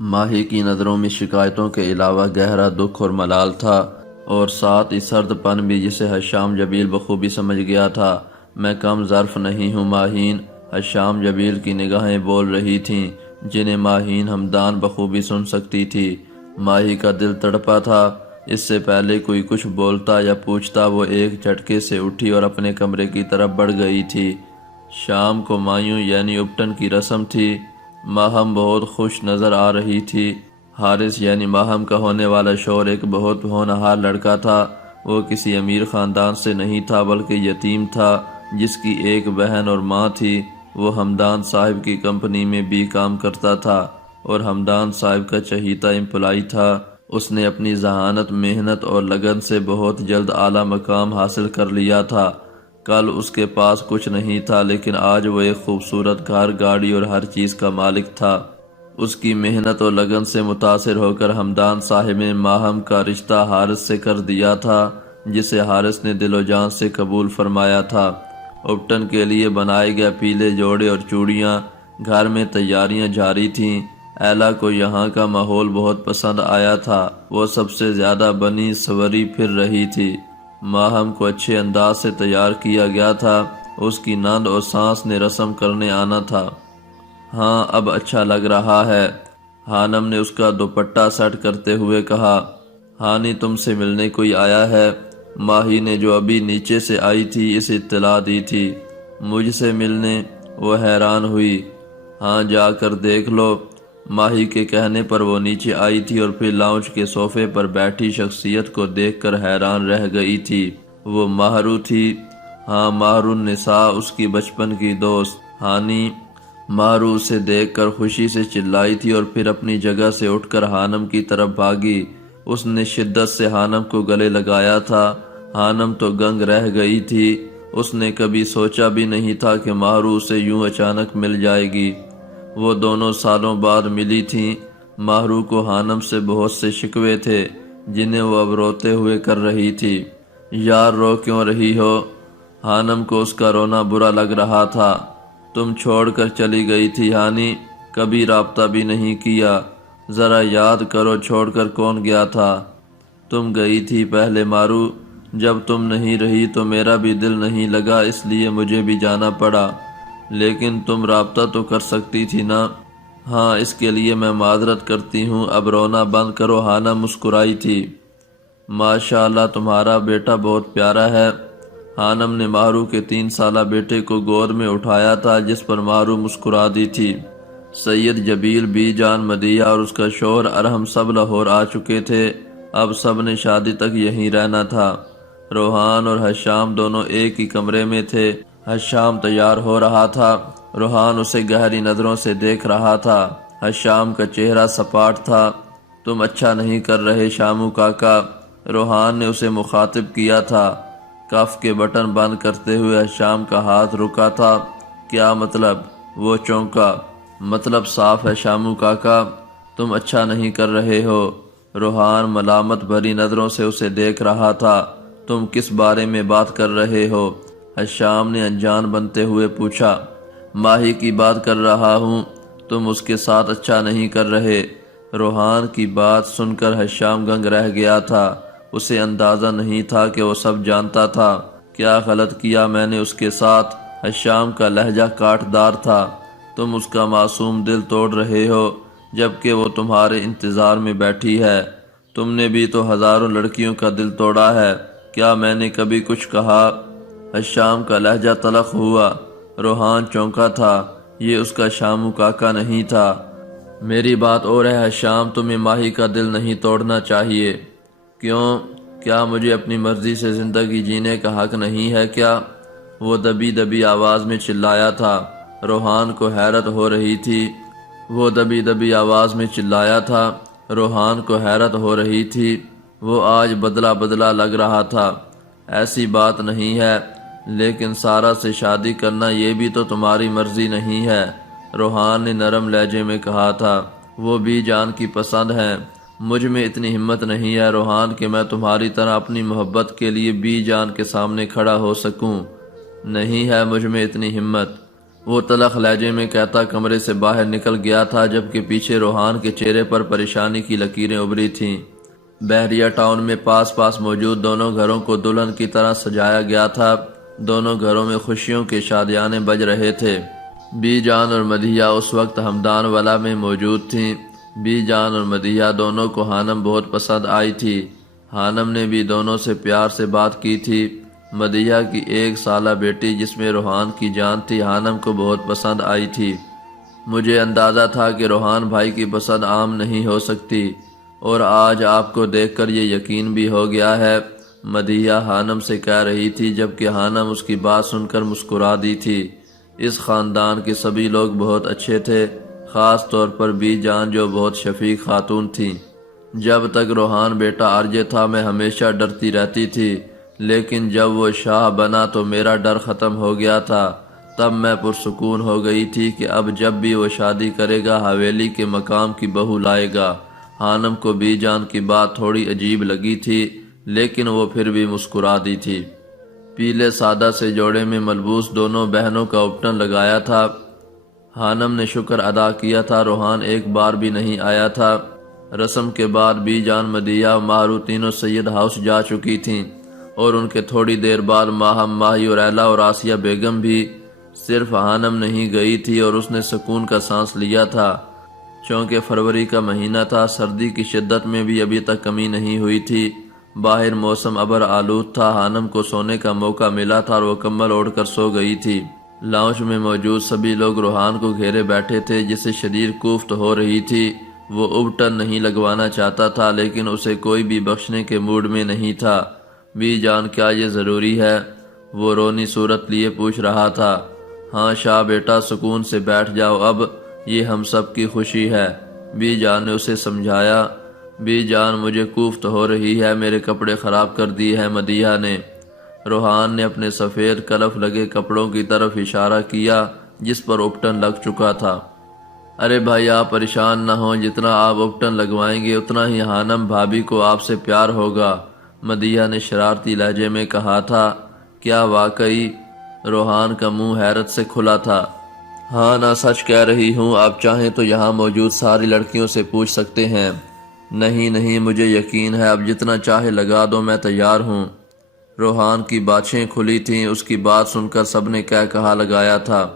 ماہی کی نظروں میں شکایتوں کے علاوہ گہرا دکھ اور ملال تھا، اور ساتھ ہی سرد پن بھی، جسے حشام جبیل بخوبی سمجھ گیا تھا۔ میں کم ظرف نہیں ہوں ماہین، حشام جبیل کی نگاہیں بول رہی تھیں، جنہیں ماہین ہمدان بخوبی سن سکتی تھی۔ ماہی کا دل تڑپا تھا۔ اس سے پہلے کوئی کچھ بولتا یا پوچھتا، وہ ایک جھٹکے سے اٹھی اور اپنے کمرے کی طرف بڑھ گئی تھی۔ شام کو مایوں یعنی اپٹن کی رسم تھی۔ ماہم بہت خوش نظر آ رہی تھی۔ حارث یعنی ماہم کا ہونے والا شوہر ایک بہت ہونہار لڑکا تھا۔ وہ کسی امیر خاندان سے نہیں تھا، بلکہ یتیم تھا، جس کی ایک بہن اور ماں تھی۔ وہ ہمدان صاحب کی کمپنی میں بھی کام کرتا تھا اور ہمدان صاحب کا چہیتا امپلائی تھا۔ اس نے اپنی ذہانت، محنت اور لگن سے بہت جلد اعلیٰ مقام حاصل کر لیا تھا۔ کل اس کے پاس کچھ نہیں تھا، لیکن آج وہ ایک خوبصورت گھر، گاڑی اور ہر چیز کا مالک تھا۔ اس کی محنت اور لگن سے متاثر ہو کر ہمدان صاحب نے ماہم کا رشتہ حارث سے کر دیا تھا، جسے حارث نے دل و جان سے قبول فرمایا تھا۔ اپٹن کے لیے بنائے گئے پیلے جوڑے اور چوڑیاں، گھر میں تیاریاں جاری تھیں۔ ایلا کو یہاں کا ماحول بہت پسند آیا تھا۔ وہ سب سے زیادہ بنی سوری پھر رہی تھی۔ ماہم کو اچھے انداز سے تیار کیا گیا تھا۔ اس کی نند اور سانس نے رسم کرنے آنا تھا۔ ہاں، اب اچھا لگ رہا ہے، ہانم نے اس کا دوپٹہ سیٹ کرتے ہوئے کہا۔ ہانی تم سے ملنے کوئی آیا ہے؟ ماہی نے، جو ابھی نیچے سے آئی تھی، اس اطلاع دی تھی۔ مجھ سے ملنے؟ وہ حیران ہوئی۔ ہاں، جا کر دیکھ لو۔ ماہی کے کہنے پر وہ نیچے آئی تھی اور پھر لاؤنج کے صوفے پر بیٹھی شخصیت کو دیکھ کر حیران رہ گئی تھی۔ وہ ماہرو تھی۔ ہاں، ماہرو النساء، اس کی بچپن کی دوست۔ ہانی ماہرو اسے دیکھ کر خوشی سے چلائی تھی اور پھر اپنی جگہ سے اٹھ کر ہانم کی طرف بھاگی۔ اس نے شدت سے ہانم کو گلے لگایا تھا۔ ہانم تو گنگ رہ گئی تھی۔ اس نے کبھی سوچا بھی نہیں تھا کہ ماہرو اسے یوں اچانک مل جائے گی۔ وہ دونوں سالوں بعد ملی تھیں۔ ماہرو کو ہانم سے بہت سے شکوے تھے، جنہیں وہ اب روتے ہوئے کر رہی تھی۔ یار، رو کیوں رہی ہو؟ ہانم کو اس کا رونا برا لگ رہا تھا۔ تم چھوڑ کر چلی گئی تھی ہانی، کبھی رابطہ بھی نہیں کیا۔ ذرا یاد کرو، چھوڑ کر کون گیا تھا؟ تم گئی تھی پہلے ماہرو۔ جب تم نہیں رہی تو میرا بھی دل نہیں لگا، اس لیے مجھے بھی جانا پڑا۔ لیکن تم رابطہ تو کر سکتی تھی نا؟ ہاں، اس کے لیے میں معذرت کرتی ہوں، اب رونا بند کرو۔ ہانا مسکرائی تھی۔ ماشاءاللہ، تمہارا بیٹا بہت پیارا ہے۔ ہانم نے ماہرو کے 3 سالہ بیٹے کو گود میں اٹھایا تھا، جس پر ماہرو مسکرا دی تھی۔ سید جبیل، بی جان مدیہ اور اس کا شوہر ارحم سب لاہور آ چکے تھے۔ اب سب نے شادی تک یہیں رہنا تھا۔ روحان اور حشام دونوں ایک ہی کمرے میں تھے۔ حشام تیار ہو رہا تھا۔ روحان اسے گہری نظروں سے دیکھ رہا تھا۔ حشام کا چہرہ سپاٹ تھا۔ تم اچھا نہیں کر رہے شامو کاکا، روحان نے اسے مخاطب کیا تھا۔ کف کے بٹن بند کرتے ہوئے حشام کا ہاتھ رکا تھا۔ کیا مطلب؟ وہ چونکا۔ مطلب صاف ہے شامو کاکا، تم اچھا نہیں کر رہے ہو۔ روحان ملامت بھری نظروں سے اسے دیکھ رہا تھا۔ تم کس بارے میں بات کر رہے ہو؟ حشام نے انجان بنتے ہوئے پوچھا۔ ماہی کی بات کر رہا ہوں، تم اس کے ساتھ اچھا نہیں کر رہے۔ روحان کی بات سن کر حشام گنگ رہ گیا تھا۔ اسے اندازہ نہیں تھا کہ وہ سب جانتا تھا۔ کیا غلط کیا میں نے اس کے ساتھ؟ حشام کا لہجہ کاٹ دار تھا۔ تم اس کا معصوم دل توڑ رہے ہو، جبکہ وہ تمہارے انتظار میں بیٹھی ہے۔ تم نے بھی تو ہزاروں لڑکیوں کا دل توڑا ہے۔ کیا میں نے کبھی کچھ کہا؟ حشام کا لہجہ تلخ ہوا۔ روحان چونکا تھا۔ یہ اس کا شامو کاکا نہیں تھا۔ میری بات اور ہے حشام، تمہیں ماہی کا دل نہیں توڑنا چاہیے۔ کیوں؟ کیا مجھے اپنی مرضی سے زندگی جینے کا حق نہیں ہے کیا؟ وہ دبی دبی آواز میں چلایا تھا۔ روحان کو حیرت ہو رہی تھی۔ وہ دبی دبی آواز میں چلایا تھا۔ روحان کو حیرت ہو رہی تھی۔ وہ آج بدلا بدلا لگ رہا تھا۔ ایسی بات نہیں ہے، لیکن سارا سے شادی کرنا یہ بھی تو تمہاری مرضی نہیں ہے، روحان نے نرم لہجے میں کہا تھا۔ وہ بی جان کی پسند ہے۔ مجھ میں اتنی ہمت نہیں ہے روحان کہ میں تمہاری طرح اپنی محبت کے لیے بی جان کے سامنے کھڑا ہو سکوں۔ نہیں ہے مجھ میں اتنی ہمت۔ وہ تلخ لہجے میں کہتا کمرے سے باہر نکل گیا تھا، جبکہ پیچھے روحان کے چہرے پر پریشانی کی لکیریں ابھری تھیں۔ بحریہ ٹاؤن میں پاس پاس موجود دونوں گھروں کو دلہن کی طرح سجایا گیا تھا۔ دونوں گھروں میں خوشیوں کے شادیانے بج رہے تھے۔ بی جان اور مدیحہ اس وقت ہمدان والا میں موجود تھیں۔ بی جان اور مدیحہ دونوں کو خانم بہت پسند آئی تھی۔ خانم نے بھی دونوں سے پیار سے بات کی تھی۔ مدیحہ کی 1 سالہ بیٹی جس میں روحان کی جان تھی خانم کو بہت پسند آئی تھی۔ مجھے اندازہ تھا کہ روحان بھائی کی پسند عام نہیں ہو سکتی، اور آج آپ کو دیکھ کر یہ یقین بھی ہو گیا ہے، مدیحہ خانم سے کہہ رہی تھی، جبکہ خانم اس کی بات سن کر مسکرا دی تھی۔ اس خاندان کے سبھی لوگ بہت اچھے تھے، خاص طور پر بی جان جو بہت شفیق خاتون تھیں۔ جب تک روحان بیٹا عرجے تھا میں ہمیشہ ڈرتی رہتی تھی، لیکن جب وہ شاہ بنا تو میرا ڈر ختم ہو گیا تھا۔ تب میں پرسکون ہو گئی تھی کہ اب جب بھی وہ شادی کرے گا حویلی کے مقام کی بہو لائے گا۔ خانم کو بی جان کی بات تھوڑی عجیب لگی تھی، لیکن وہ پھر بھی مسکرا دی تھی۔ پیلے سادہ سے جوڑے میں ملبوس دونوں بہنوں کا اپٹن لگایا تھا۔ خانم نے شکر ادا کیا تھا روحان ایک بار بھی نہیں آیا تھا۔ رسم کے بعد بی جان، مدیحہ و ماہرو تینوں سید ہاؤس جا چکی تھیں، اور ان کے تھوڑی دیر بعد ماہم، ماہی اور ایلا اور آسیہ بیگم بھی۔ صرف خانم نہیں گئی تھی، اور اس نے سکون کا سانس لیا تھا، چونکہ فروری کا مہینہ تھا، سردی کی شدت میں بھی ابھی تک کمی نہیں ہوئی تھی۔ باہر موسم ابر آلود تھا۔ خانم کو سونے کا موقع ملا تھا اور وہ کمبل اوڑھ کر سو گئی تھی۔ لاؤنج میں موجود سبھی لوگ روحان کو گھیرے بیٹھے تھے، جسے شدید کوفت ہو رہی تھی۔ وہ ابٹن نہیں لگوانا چاہتا تھا، لیکن اسے کوئی بھی بخشنے کے موڈ میں نہیں تھا۔ بی جان، کیا یہ ضروری ہے؟ وہ رونی صورت لیے پوچھ رہا تھا۔ ہاں شاہ بیٹا، سکون سے بیٹھ جاؤ، اب یہ ہم سب کی خوشی ہے، بی جان نے اسے سمجھایا۔ بی جان، مجھے کوفت ہو رہی ہے، میرے کپڑے خراب کر دیے ہیں، مدیحہ نے۔ روحان نے اپنے سفید کلف لگے کپڑوں کی طرف اشارہ کیا جس پر اپٹن لگ چکا تھا۔ ارے بھائی، آپ پریشان نہ ہوں، جتنا آپ اپٹن لگوائیں گے اتنا ہی خانم بھابھی کو آپ سے پیار ہوگا، مدیحہ نے شرارتی لہجے میں کہا تھا۔ کیا واقعی؟ روحان کا منہ حیرت سے کھلا تھا۔ ہاں نا، سچ کہہ رہی ہوں، آپ چاہیں تو یہاں موجود ساری لڑکیوں سے پوچھ سکتے ہیں۔ نہیں، مجھے یقین ہے، اب جتنا چاہے لگا دو، میں تیار ہوں۔ روحان کی باتیں کھلی تھیں، اس کی بات سن کر سب نے کہہ کہا لگایا تھا۔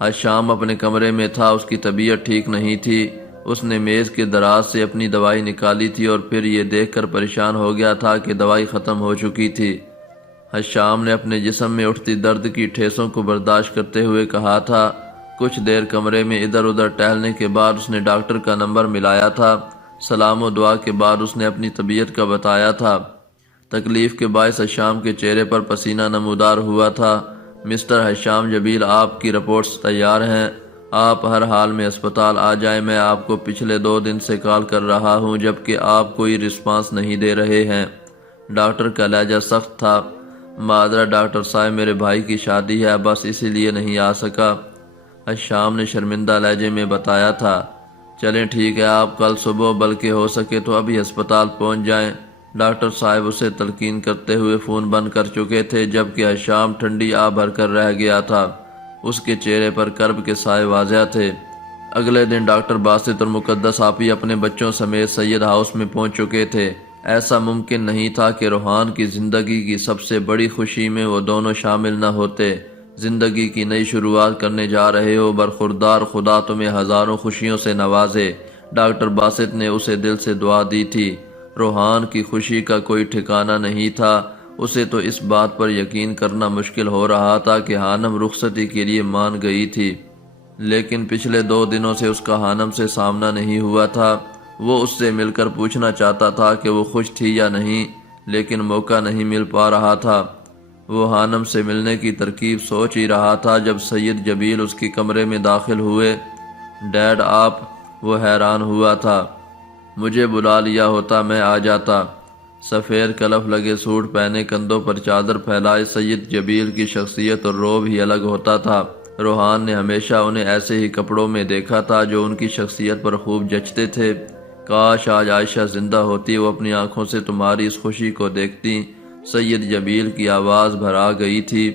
آج شام اپنے کمرے میں تھا، اس کی طبیعت ٹھیک نہیں تھی۔ اس نے میز کے دراز سے اپنی دوائی نکالی تھی اور پھر یہ دیکھ کر پریشان ہو گیا تھا کہ دوائی ختم ہو چکی تھی۔ شام نے اپنے جسم میں اٹھتی درد کی ٹھیسوں کو برداشت کرتے ہوئے کہا تھا۔ کچھ دیر کمرے میں ادھر ادھر ٹہلنے کے بعد اس نے ڈاکٹر کا نمبر ملایا تھا۔ سلام و دعا کے بعد اس نے اپنی طبیعت کا بتایا تھا۔ تکلیف کے باعث حشام کے چہرے پر پسینہ نمودار ہوا تھا۔ مسٹر حشام جبیل، آپ کی رپورٹس تیار ہیں، آپ ہر حال میں اسپتال آ جائیں۔ میں آپ کو پچھلے 2 دن سے کال کر رہا ہوں، جبکہ آپ کوئی رسپانس نہیں دے رہے ہیں۔ ڈاکٹر کا لہجہ سخت تھا۔ معذرت ڈاکٹر صاحب، میرے بھائی کی شادی ہے، بس اسی لیے نہیں آ سکا، حشام نے شرمندہ لہجے میں بتایا تھا۔ چلیں ٹھیک ہے، آپ کل صبح بلکہ ہو سکے تو ابھی ہسپتال پہنچ جائیں۔ ڈاکٹر صاحب اسے تلقین کرتے ہوئے فون بند کر چکے تھے، جبکہ حشام ٹھنڈی آہ بھر کر رہ گیا تھا۔ اس کے چہرے پر کرب کے سائے واضح تھے۔ اگلے دن ڈاکٹر باسط اور مقدس آپی اپنے بچوں سمیت سید ہاؤس میں پہنچ چکے تھے۔ ایسا ممکن نہیں تھا کہ روحان کی زندگی کی سب سے بڑی خوشی میں وہ دونوں شامل نہ ہوتے۔ زندگی کی نئی شروعات کرنے جا رہے ہو، برخوردار خدا تمہیں ہزاروں خوشیوں سے نوازے، ڈاکٹر باسط نے اسے دل سے دعا دی تھی۔ روحان کی خوشی کا کوئی ٹھکانہ نہیں تھا۔ اسے تو اس بات پر یقین کرنا مشکل ہو رہا تھا کہ خانم رخصتی کے لیے مان گئی تھی، لیکن پچھلے 2 دنوں سے اس کا خانم سے سامنا نہیں ہوا تھا۔ وہ اس سے مل کر پوچھنا چاہتا تھا کہ وہ خوش تھی یا نہیں، لیکن موقع نہیں مل پا رہا تھا۔ وہ خانم سے ملنے کی ترکیب سوچ ہی رہا تھا جب سید جبیل اس کے کمرے میں داخل ہوئے۔ ڈیڈ آپ؟ وہ حیران ہوا تھا۔ مجھے بلا لیا ہوتا، میں آ جاتا۔ سفید کلف لگے سوٹ پہنے، کندھوں پر چادر پھیلائے سید جبیل کی شخصیت اور روب ہی الگ ہوتا تھا۔ روحان نے ہمیشہ انہیں ایسے ہی کپڑوں میں دیکھا تھا جو ان کی شخصیت پر خوب جچتے تھے۔ کاش آج عائشہ زندہ ہوتی، وہ اپنی آنکھوں سے تمہاری اس خوشی کو دیکھتی۔ سید جبیل کی آواز بھرا گئی تھی۔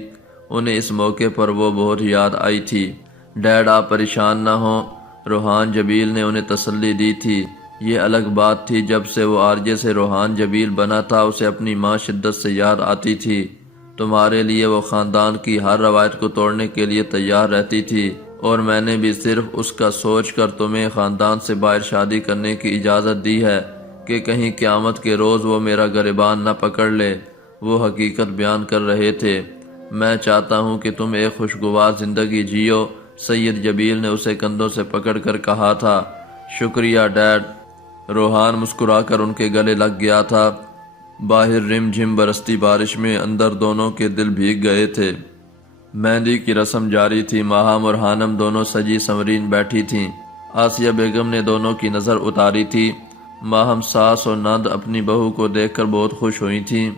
انہیں اس موقع پر وہ بہت یاد آئی تھی۔ ڈیڈ آپ پریشان نہ ہوں، روحان جبیل نے انہیں تسلی دی تھی۔ یہ الگ بات تھی جب سے وہ آرجے سے روحان جبیل بنا تھا اسے اپنی ماں شدت سے یاد آتی تھی۔ تمہارے لیے وہ خاندان کی ہر روایت کو توڑنے کے لیے تیار رہتی تھی، اور میں نے بھی صرف اس کا سوچ کر تمہیں خاندان سے باہر شادی کرنے کی اجازت دی ہے کہ کہیں قیامت کے روز وہ میرا گریبان نہ پکڑ لے۔ وہ حقیقت بیان کر رہے تھے۔ میں چاہتا ہوں کہ تم ایک خوشگوار زندگی جیو، سید جبیل نے اسے کندھوں سے پکڑ کر کہا تھا۔ شکریہ ڈیڈ۔ روحان مسکرا کر ان کے گلے لگ گیا تھا۔ باہر رم جھم برستی بارش میں اندر دونوں کے دل بھیگ گئے تھے۔ مہندی کی رسم جاری تھی۔ ماہم اور حانم دونوں سجی سنورین بیٹھی تھیں۔ آسیہ بیگم نے دونوں کی نظر اتاری تھی۔ ماہم ساس اور نند اپنی بہو کو دیکھ کر بہت خوش ہوئی تھیں۔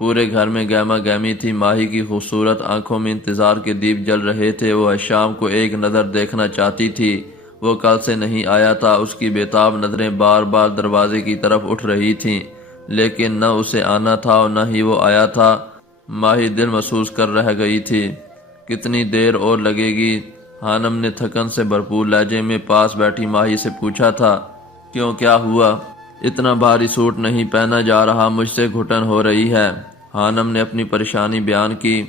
پورے گھر میں گہما گہمی تھی۔ ماہی کی خوبصورت آنکھوں میں انتظار کے دیپ جل رہے تھے۔ وہ حشام کو ایک نظر دیکھنا چاہتی تھی۔ وہ کل سے نہیں آیا تھا۔ اس کی بےتاب نظریں بار بار دروازے کی طرف اٹھ رہی تھیں، لیکن نہ اسے آنا تھا اور نہ ہی وہ آیا تھا۔ ماہی دل محسوس کر رہ گئی تھی۔ کتنی دیر اور لگے گی؟ حانم نے تھکن سے بھرپور لہجے میں پاس بیٹھی ماہی سے پوچھا تھا۔ کیوں، کیا ہوا؟ اتنا بھاری سوٹ نہیں پہنا جا رہا، مجھ سے گھٹن ہو رہی ہے۔ حانم نے اپنی پریشانی بیان کی۔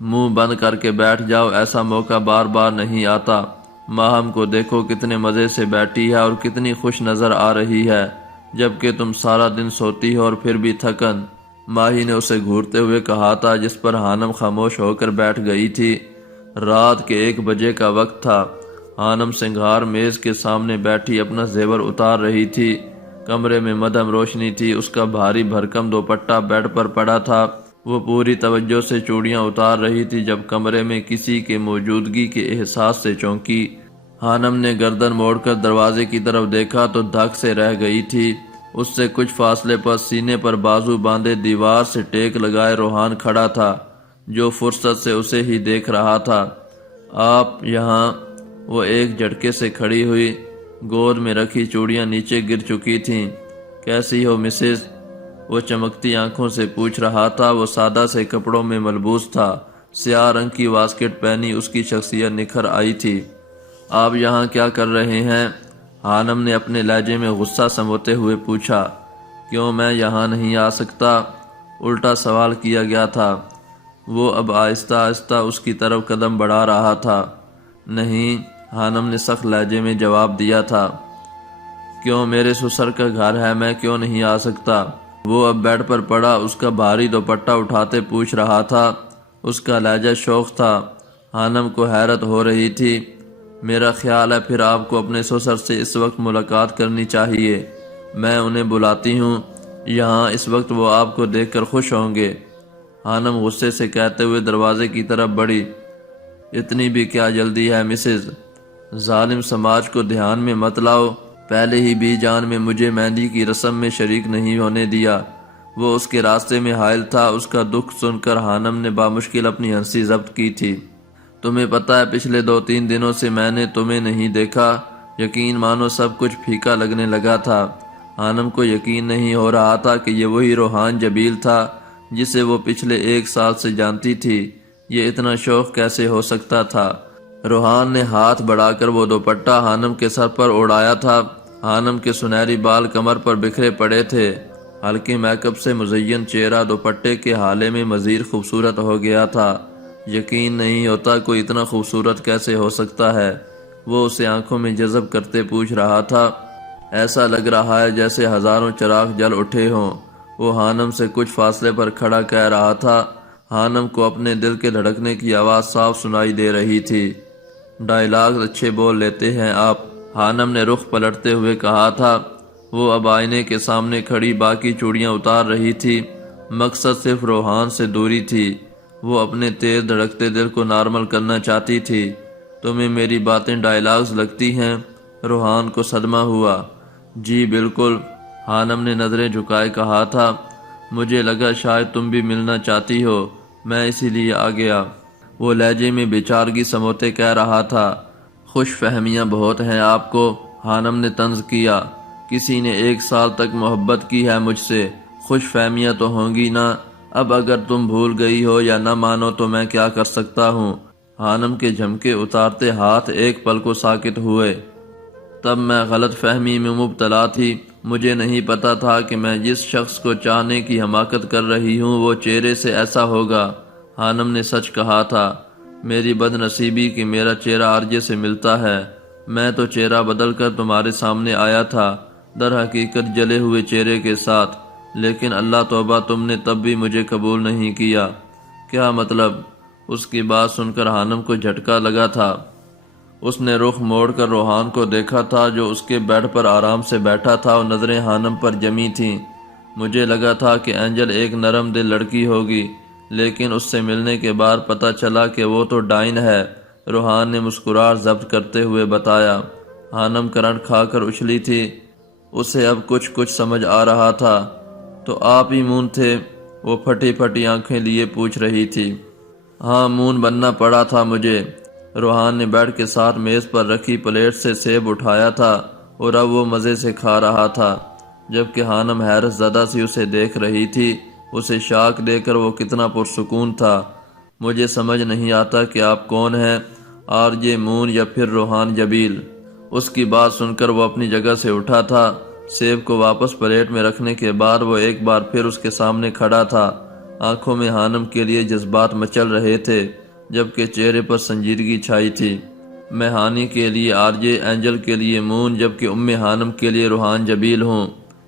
منہ بند کر کے بیٹھ جاؤ، ایسا موقع بار بار نہیں آتا۔ ماہم کو دیکھو کتنے مزے سے بیٹھی ہے اور کتنی خوش نظر آ رہی ہے، جبکہ تم سارا دن سوتی ہو اور پھر بھی تھکن۔ ماہی نے اسے گھورتے ہوئے کہا تھا، جس پر حانم خاموش ہو کر بیٹھ گئی تھی۔ رات کے 1 بجے کا وقت تھا۔ حانم سنگھار میز کے سامنے بیٹھی اپنا زیور اتار رہی تھی۔ کمرے میں مدھم روشنی تھی۔ اس کا بھاری بھرکم دوپٹہ بیڈ پر پڑا تھا۔ وہ پوری توجہ سے چوڑیاں اتار رہی تھی جب کمرے میں کسی کے موجودگی کے احساس سے چونکی۔ حانم نے گردن موڑ کر دروازے کی طرف دیکھا تو دھک سے رہ گئی تھی۔ اس سے کچھ فاصلے پر سینے پر بازو باندھے دیوار سے ٹیک لگائے روحان کھڑا تھا، جو فرصت سے اسے ہی دیکھ رہا تھا۔ آپ یہاں؟ وہ ایک جھٹکے سے کھڑی ہوئی، گود میں رکھی چوڑیاں نیچے گر چکی تھیں۔ کیسی ہو مسز؟ وہ چمکتی آنکھوں سے پوچھ رہا تھا۔ وہ سادہ سے کپڑوں میں ملبوس تھا۔ سیاہ رنگ کی واسکٹ پہنی اس کی شخصیت نکھر آئی تھی۔ آپ یہاں کیا کر رہے ہیں؟ حانم نے اپنے لہجے میں غصہ سموتے ہوئے پوچھا۔ کیوں، میں یہاں نہیں آ سکتا؟ الٹا سوال کیا گیا تھا۔ وہ اب آہستہ آہستہ اس کی طرف قدم بڑھا رہا تھا۔ نہیں، حانم نے سخت لہجے میں جواب دیا تھا۔ کیوں، میرے سسر کا گھر ہے، میں کیوں نہیں آ سکتا؟ وہ اب بیڈ پر پڑا اس کا بھاری دوپٹہ اٹھاتے پوچھ رہا تھا۔ اس کا لہجہ شوق تھا۔ حانم کو حیرت ہو رہی تھی۔ میرا خیال ہے پھر آپ کو اپنے سسر سے اس وقت ملاقات کرنی چاہیے۔ میں انہیں بلاتی ہوں یہاں، اس وقت وہ آپ کو دیکھ کر خوش ہوں گے۔ حانم غصے سے کہتے ہوئے دروازے کی طرف بڑھی۔ اتنی بھی کیا جلدی ہے مسز؟ ظالم سماج کو دھیان میں مت لاؤ۔ پہلے ہی بی جان میں مجھے مہندی کی رسم میں شریک نہیں ہونے دیا۔ وہ اس کے راستے میں حائل تھا۔ اس کا دکھ سن کر حانم نے بامشکل اپنی ہنسی ضبط کی تھی۔ تمہیں پتہ ہے پچھلے 2-3 دنوں سے میں نے تمہیں نہیں دیکھا۔ یقین مانو سب کچھ پھیکا لگنے لگا تھا۔ حانم کو یقین نہیں ہو رہا تھا کہ یہ وہی روحان جبیل تھا جسے وہ پچھلے 1 سال سے جانتی تھی۔ یہ اتنا شوق کیسے ہو سکتا تھا؟ روحان نے ہاتھ بڑھا کر وہ دوپٹہ حانم کے سر پر اڑایا تھا۔ حانم کے سنہری بال کمر پر بکھرے پڑے تھے۔ ہلکے میک اپ سے مزین چہرہ دوپٹے کے حالے میں مزید خوبصورت ہو گیا تھا۔ یقین نہیں ہوتا کوئی اتنا خوبصورت کیسے ہو سکتا ہے؟ وہ اسے آنکھوں میں جذب کرتے پوچھ رہا تھا۔ ایسا لگ رہا ہے جیسے ہزاروں چراغ جل اٹھے ہوں۔ وہ حانم سے کچھ فاصلے پر کھڑا کہہ رہا تھا۔ حانم کو اپنے دل کے دھڑکنے کی آواز صاف سنائی دے رہی تھی۔ ڈائیلاگ اچھے بول لیتے ہیں آپ، حانم نے رخ پلٹتے ہوئے کہا تھا۔ وہ اب آئینے کے سامنے کھڑی باقی چوڑیاں اتار رہی تھی۔ مقصد صرف روحان سے دوری تھی۔ وہ اپنے تیز دھڑکتے دل کو نارمل کرنا چاہتی تھی۔ تمہیں میری باتیں ڈائیلاگز لگتی ہیں؟ روحان کو صدمہ ہوا۔ جی بالکل، حانم نے نظریں جھکائے کہا تھا۔ مجھے لگا شاید تم بھی ملنا چاہتی ہو، میں اسی لیے آ گیا۔ وہ لہجے میں بیچارگی سموتے کہہ رہا تھا۔ خوش فہمیاں بہت ہیں آپ کو، حانم نے طنز کیا۔ کسی نے 1 سال تک محبت کی ہے مجھ سے، خوش فہمیاں تو ہوں گی نا۔ اب اگر تم بھول گئی ہو یا نہ مانو تو میں کیا کر سکتا ہوں؟ خانم کے جھمکے اتارتے ہاتھ ایک پل کو ساکت ہوئے۔ تب میں غلط فہمی میں مبتلا تھی۔ مجھے نہیں پتا تھا کہ میں جس شخص کو چاہنے کی حماقت کر رہی ہوں وہ چہرے سے ایسا ہوگا۔ خانم نے سچ کہا تھا۔ میری بد نصیبی کہ میرا چہرہ عارضے سے ملتا ہے۔ میں تو چہرہ بدل کر تمہارے سامنے آیا تھا، در حقیقت جلے ہوئے چہرے کے ساتھ، لیکن اللہ توبہ تم نے تب بھی مجھے قبول نہیں کیا۔ کیا مطلب؟ اس کی بات سن کر خانم کو جھٹکا لگا تھا۔ اس نے رخ موڑ کر روحان کو دیکھا تھا جو اس کے بیڈ پر آرام سے بیٹھا تھا اور نظریں خانم پر جمی تھیں۔ مجھے لگا تھا کہ اینجل ایک نرم دل لڑکی ہوگی، لیکن اس سے ملنے کے بعد پتہ چلا کہ وہ تو ڈائن ہے۔ روحان نے مسکراہٹ ضبط کرتے ہوئے بتایا۔ خانم کرنٹ کھا کر اچھلی تھی۔ اسے اب کچھ سمجھ آ رہا تھا۔ تو آپ ہی مون تھے؟ وہ پھٹی پھٹی آنکھیں لیے پوچھ رہی تھی۔ ہاں، مون بننا پڑا تھا مجھے۔ روحان نے بیڈ کے ساتھ میز پر رکھی پلیٹ سے سیب اٹھایا تھا اور اب وہ مزے سے کھا رہا تھا، جبکہ خانم حیرت زدہ سی اسے دیکھ رہی تھی۔ اسے شاک دے کر وہ کتنا پرسکون تھا۔ مجھے سمجھ نہیں آتا کہ آپ کون ہیں، RJ مون یا پھر روحان جبیل؟ اس کی بات سن کر وہ اپنی جگہ سے اٹھا تھا۔ سیب کو واپس پلیٹ میں رکھنے کے بعد وہ ایک بار پھر اس کے سامنے کھڑا تھا۔ آنکھوں میں خانم کے لیے جذبات مچل رہے تھے، جبکہ چہرے پر سنجیدگی چھائی تھی۔ میں ہانی کے لیے RJ، اینجل کے لیے مون، جبکہ خانم کے لیے روحان جبیل ہوں۔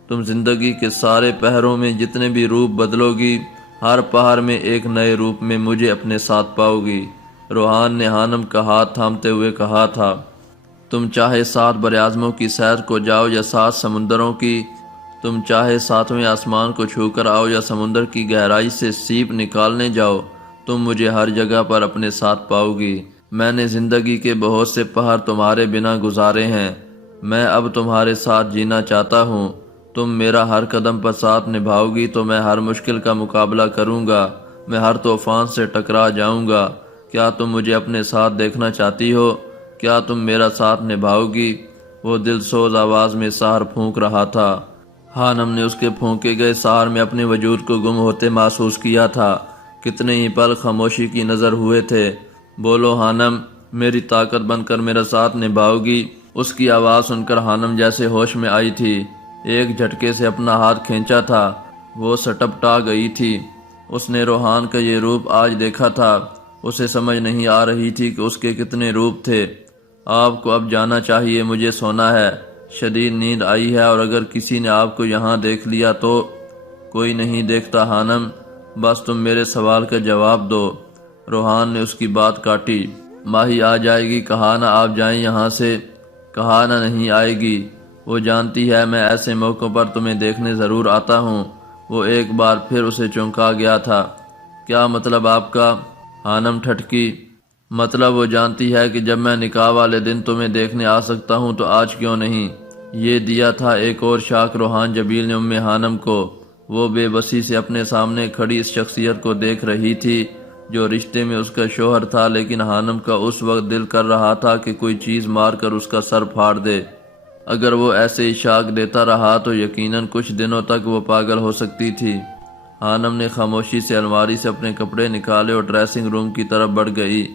تم زندگی کے سارے پہروں میں جتنے بھی روپ بدلو گی، ہر پہر میں ایک نئے روپ میں مجھے اپنے ساتھ پاؤ گی۔ روحان نے خانم کا ہاتھ تھامتے ہوئے کہا تھا۔ تم چاہے 7 براعظموں کی سیر کو جاؤ یا 7 سمندروں کی، تم چاہے 7ویں آسمان کو چھو کر آؤ یا سمندر کی گہرائی سے سیپ نکالنے جاؤ، تم مجھے ہر جگہ پر اپنے ساتھ پاؤ گی۔ میں نے زندگی کے بہت سے پہر تمہارے بنا گزارے ہیں۔ میں اب تمہارے ساتھ جینا چاہتا ہوں۔ تم میرا ہر قدم پر ساتھ نبھاؤ گی تو میں ہر مشکل کا مقابلہ کروں گا، میں ہر طوفان سے ٹکرا جاؤں گا۔ کیا تم مجھے اپنے ساتھ دیکھنا چاہتی ہو؟ کیا تم میرا ساتھ نبھاؤ گی؟ وہ دل سوز آواز میں سحر پھونک رہا تھا۔ خانم نے اس کے پھونکے گئے سحر میں اپنے وجود کو گم ہوتے محسوس کیا تھا۔ کتنے ہی پل خاموشی کی نظر ہوئے تھے۔ بولو خانم، میری طاقت بن کر میرا ساتھ نبھاؤ گی؟ اس کی آواز سن کر خانم جیسے ہوش میں آئی تھی۔ ایک جھٹکے سے اپنا ہاتھ کھینچا تھا۔ وہ سٹپٹا گئی تھی۔ اس نے روحان کا یہ روپ آج دیکھا تھا۔ اسے سمجھ نہیں آ رہی تھی کہ اس کے کتنے روپ تھے۔ آپ کو اب جانا چاہیے، مجھے سونا ہے۔ شدید نیند آئی ہے اور اگر کسی نے آپ کو یہاں دیکھ لیا تو؟ کوئی نہیں دیکھتا خانم، بس تم میرے سوال کا جواب دو۔ روحان نے اس کی بات کاٹی۔ ماہی آ جائے گی، کہا نہ آپ جائیں یہاں سے، کہا نہ نہیں آئے گی۔ وہ جانتی ہے میں ایسے موقعوں پر تمہیں دیکھنے ضرور آتا ہوں۔ وہ ایک بار پھر اسے چونکا گیا تھا۔ کیا مطلب آپ کا؟ خانم ٹھٹکی۔ مطلب وہ جانتی ہے کہ جب میں نکاح والے دن تمہیں دیکھنے آ سکتا ہوں تو آج کیوں نہیں؟ یہ دیا تھا ایک اور شاک روحان جبیل نے خانم کو۔ وہ بے بسی سے اپنے سامنے کھڑی اس شخصیت کو دیکھ رہی تھی جو رشتے میں اس کا شوہر تھا، لیکن خانم کا اس وقت دل کر رہا تھا کہ کوئی چیز مار کر اس کا سر پھاڑ دے۔ اگر وہ ایسے ہی شاک دیتا رہا تو یقیناً کچھ دنوں تک وہ پاگل ہو سکتی تھی۔ خانم نے خاموشی سے الماری سے اپنے کپڑے نکالے اور ڈریسنگ روم کی طرف بڑھ گئی۔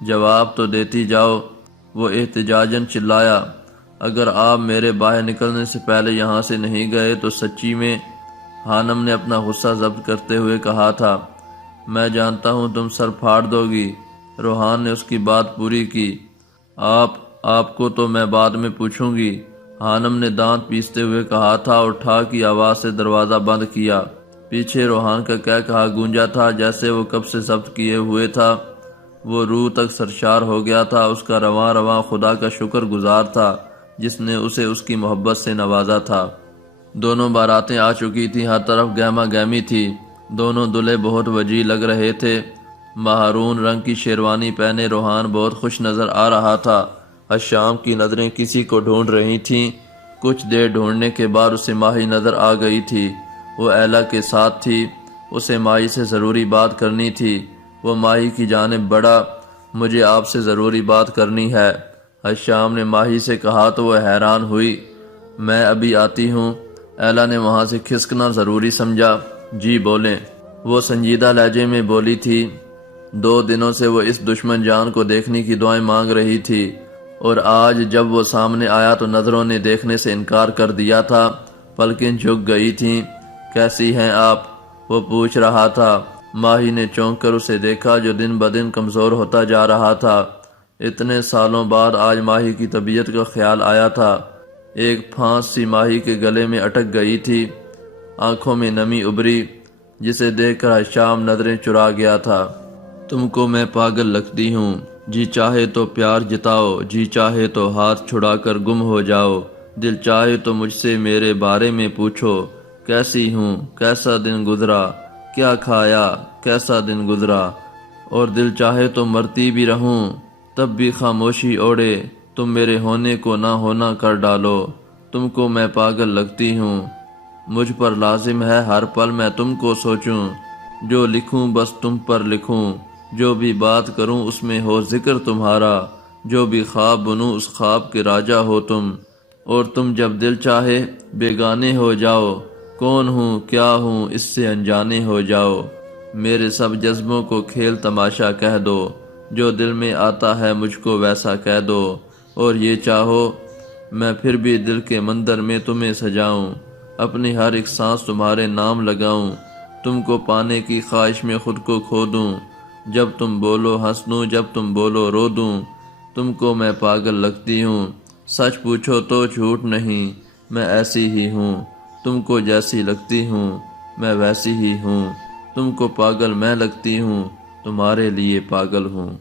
جواب تو دیتی جاؤ، وہ احتجاجاً چلایا۔ اگر آپ میرے باہر نکلنے سے پہلے یہاں سے نہیں گئے تو سچی میں، خانم نے اپنا غصہ ضبط کرتے ہوئے کہا تھا۔ میں جانتا ہوں تم سر پھاڑ دو گی۔ روحان نے اس کی بات پوری کی۔ آپ کو تو میں بعد میں پوچھوں گی، خانم نے دانت پیستے ہوئے کہا تھا اور ٹھا کی آواز سے دروازہ بند کیا۔ پیچھے روحان کا کہا گونجا تھا جیسے وہ کب سے ضبط کیے ہوئے تھا۔ وہ روح تک سرشار ہو گیا تھا۔ اس کا رواں خدا کا شکر گزار تھا جس نے اسے اس کی محبت سے نوازا تھا۔ دونوں باراتیں آ چکی تھیں، ہر طرف گہما گہمی تھی۔ دونوں دلہے بہت وجیح لگ رہے تھے۔ مہرون رنگ کی شیروانی پہنے روحان بہت خوش نظر آ رہا تھا۔ شام کی نظریں کسی کو ڈھونڈ رہی تھیں۔ کچھ دیر ڈھونڈنے کے بعد اسے ماہی نظر آ گئی تھی۔ وہ ایلا کے ساتھ تھی۔ اسے ماہی سے ضروری بات کرنی تھی۔ وہ ماہی کی جانب بڑھا۔ مجھے آپ سے ضروری بات کرنی ہے، شام نے ماہی سے کہا تو وہ حیران ہوئی۔ میں ابھی آتی ہوں، ایلا نے وہاں سے کھسکنا ضروری سمجھا۔ جی بولیں۔ وہ سنجیدہ لہجے میں بولی تھی، 2 دنوں سے وہ اس دشمن جان کو دیکھنے کی دعائیں مانگ رہی تھی، اور آج جب وہ سامنے آیا تو نظروں نے دیکھنے سے انکار کر دیا تھا، پلکیں جھک گئی تھیں۔ کیسی ہیں آپ؟ وہ پوچھ رہا تھا۔ ماہی نے چونک کر اسے دیکھا جو دن بدن کمزور ہوتا جا رہا تھا۔ اتنے سالوں بعد آج ماہی کی طبیعت کا خیال آیا تھا۔ ایک پھانس سی ماہی کے گلے میں اٹک گئی تھی، آنکھوں میں نمی ابری، جسے دیکھ کر ہشام نظریں چرا گیا تھا۔ تم کو میں پاگل لگتی ہوں، جی چاہے تو پیار جتاؤ، جی چاہے تو ہاتھ چھڑا کر گم ہو جاؤ، دل چاہے تو مجھ سے میرے بارے میں پوچھو، کیسی ہوں، کیسا دن گزرا، کیا کھایا، کیسا دن گزرا، اور دل چاہے تو مرتی بھی رہوں، تب بھی خاموشی اوڑے، تم میرے ہونے کو نہ ہونا کر ڈالو۔ تم کو میں پاگل لگتی ہوں، مجھ پر لازم ہے ہر پل میں تم کو سوچوں، جو لکھوں بس تم پر لکھوں، جو بھی بات کروں اس میں ہو ذکر تمہارا، جو بھی خواب بنوں اس خواب کے راجا ہو تم، اور تم جب دل چاہے بیگانے ہو جاؤ، کون ہوں کیا ہوں اس سے انجانے ہو جاؤ، میرے سب جذبوں کو کھیل تماشا کہہ دو، جو دل میں آتا ہے مجھ کو ویسا کہہ دو، اور یہ چاہو میں پھر بھی دل کے مندر میں تمہیں سجاؤں، اپنی ہر ایک سانس تمہارے نام لگاؤں، تم کو پانے کی خواہش میں خود کو کھو دوں، جب تم بولو ہنس دوں، جب تم بولو رو دوں، تم کو میں پاگل لگتی ہوں، سچ پوچھو تو جھوٹ نہیں، میں ایسی ہی ہوں، تم کو جیسی لگتی ہوں میں ویسی ہی ہوں، تم کو پاگل میں لگتی ہوں، تمہارے لیے پاگل ہوں۔